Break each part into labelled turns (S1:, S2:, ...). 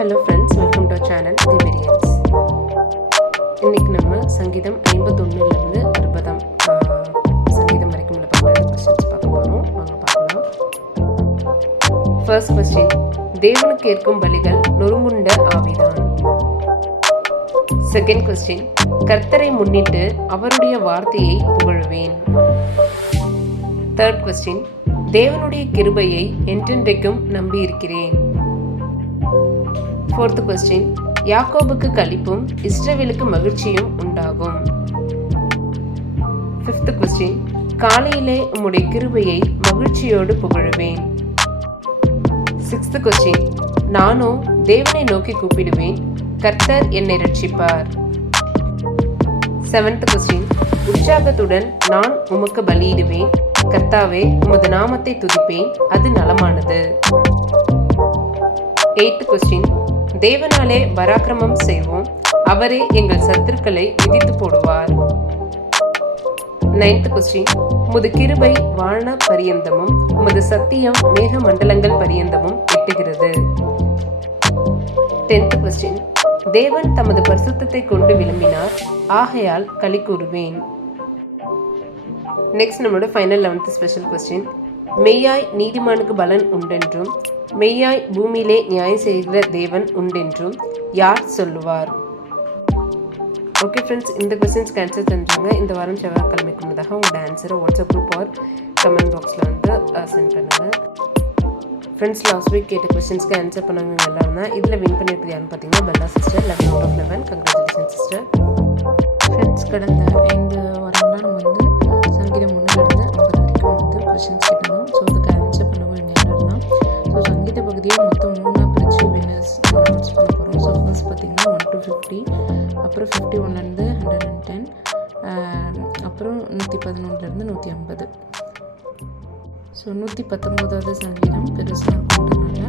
S1: Hello friends welcome to channel the வெரியன்ஸ் இன்னைக்கு நம்ம சங்கீதம் ஐம்பத்தொன்னுலேருந்து அறுபதாம் சங்கீதம் வரைக்கும் உள்ள பன்னெண்டு கொஸ்டின்ஸ் பார்க்க போகிறோம் வாங்க பார்க்கலாம். ஃபர்ஸ்ட் கொஸ்டின் தேவனுக்கு ஏற்கும் பலிகள் நொறுங்குண்ட ஆவிதான். செகண்ட் கொஸ்டின் கர்த்தரை முன்னிட்டு அவருடைய வார்த்தையை புகழ்வேன். தேர்ட் கொஸ்டின் தேவனுடைய கிருபையை என்றென்றைக்கும் நம்பியிருக்கிறேன். ஃபோர்த் கொஸ்டின் யாக்கோபுக்கு கழிப்பும் இஸ்ரவேலுக்கு மகிழ்ச்சியும் உண்டாகும். ஃபிஃப்த் கொஸ்டின் காலையிலே உம்முடைய கிருபையை மகிழ்ச்சியோடு புகழுவேன். சிக்ஸ்த் கொஸ்டின் நானும் தேவனை நோக்கி கூப்பிடுவேன். கர்த்தர் என்னை ரட்சிப்பார். செவன்த் கொஸ்டின் உற்சாகத்துடன் நான் உமக்கு பலியிடுவேன். கர்த்தாவே உமது நாமத்தை துதிப்பேன். அது நலமானது. எயித்து கொஸ்டின் தேவனாலே பராக்கிரமம் செய்வோம். அவரே எங்கள் சத்துருக்களை விதித்து போடுவார். நைன்த் கொஸ்டின் உமது கிருபை வான பரியந்தமும் உமது சத்தியம் மேக மண்டலங்கள் பரியந்தமும் எட்டுகிறது. டென்த் கொஸ்டின் தேவன் தமது பரிசுத்தத்தை கொண்டு விளம்பினார் ஆகையால் களி கூறுவேன். நெக்ஸ்ட் நம்மளோட ஃபைனல் லெவன்த் ஸ்பெஷல் கொஸ்டின் மெய்யாய் நீதிமானுக்கு பலன் உண்டென்றும் மெய்யாய் பூமியிலே நியாயம் செய்கிற தேவன் உண்டென்றும் யார் சொல்லுவார்? ஓகே ஃப்ரெண்ட்ஸ் இந்த கொஸ்டின்ஸ்க்கு ஆன்சர் தெரிஞ்சுங்க இந்த வாரம் செவ்வாய்க்கிழமைக்கு முன்னதாக உங்களோட ஆன்சரை வாட்ஸ்அப் குரூப் ஆர் கமெண்ட் பாக்ஸில் வந்து சென்ட் பண்ணுங்கள் ஃப்ரெண்ட்ஸ் லாஸ்ட் வீக் கேட்ட கொஸ்டின்ஸ்க்கு ஆன்சர் பண்ணவங்க எல்லாம் தான் இதில் வின் பண்ணியிருக்கிறது யாருன்னு பார்த்தீங்கன்னா Bella sister eleven out of eleven congratulation sister
S2: friends கடந்த எங்கள் ஸோ சங்கீத பகுதியை மொத்தம் மூணாக பிரித்து வினர்ஸ் அனௌன்ஸ் பண்ண போகிறோம் ஸோ ஃபர்ஸ்ட் பார்த்திங்கன்னா ஒன் டு ஃபிஃப்டி அப்புறம் ஃபிஃப்டி ஒன்லேருந்து ஹண்ட்ரட் அண்ட் டென் அப்புறம் நூற்றி பதினொன்றுலேருந்து நூற்றி ஐம்பது. ஸோ நூற்றி பத்தொம்போதாவது சங்கீதம் பெருசாக கொண்டதுனால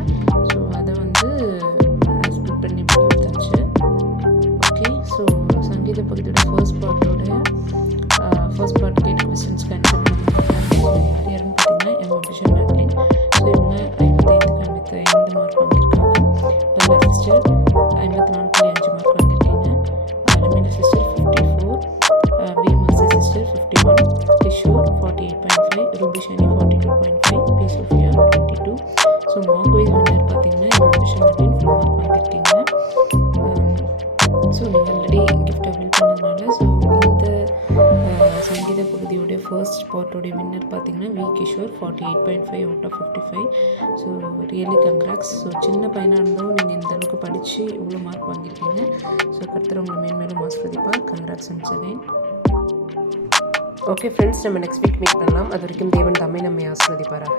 S2: ஸோ அதை வந்து ஸ்பிட் பண்ணி கொடுத்தாச்சு ஓகே ஸோ சங்கீத பகுதியோட ஃபர்ஸ்ட் பார்ட்டோட ஃபர்ஸ்ட் பார்ட் கேட் கொஸ்டின்ஸ்க்கு ஆன்சர் சிஸ்டர் ஐம்பத்தி நாலு புள்ளி அஞ்சு மார்க் வாங்கியிருக்கீங்க. Alameena sister fifty four V Mansi sister fifty one Kishore forty eight point five Ruby Shani forty two point five P Sophia twenty two so mark wise winner பார்த்தீங்கன்னா M Abishan Maclin full mark வாங்கியிருக்கீங்க so நீங்கள் already gift bill பண்ணதுனால so இந்த சங்கீத பகுதியோடைய first பார்ட்டோடைய winner பார்த்தீங்கன்னா V Kishore forty eight point five out of fifty five so really congrats so சின்ன பையனாக இருந்தாலும் நீங்கள் படித்து இவ்வளோ மார்க் வாங்கியிருக்கீங்க. ஸோ கர்த்தர் உங்களை மேன்மேலும் ஆஸ்வதிப்பார் கங்க்ராட்ஸ் ஒன்ஸ்
S1: ஓகே ஃப்ரெண்ட்ஸ் நம்ம நெக்ஸ்ட் வீக் மீட் பண்ணலாம். அது வரைக்கும் தேவன் தாமே நம்மை ஆஸ்வதிப்பாராக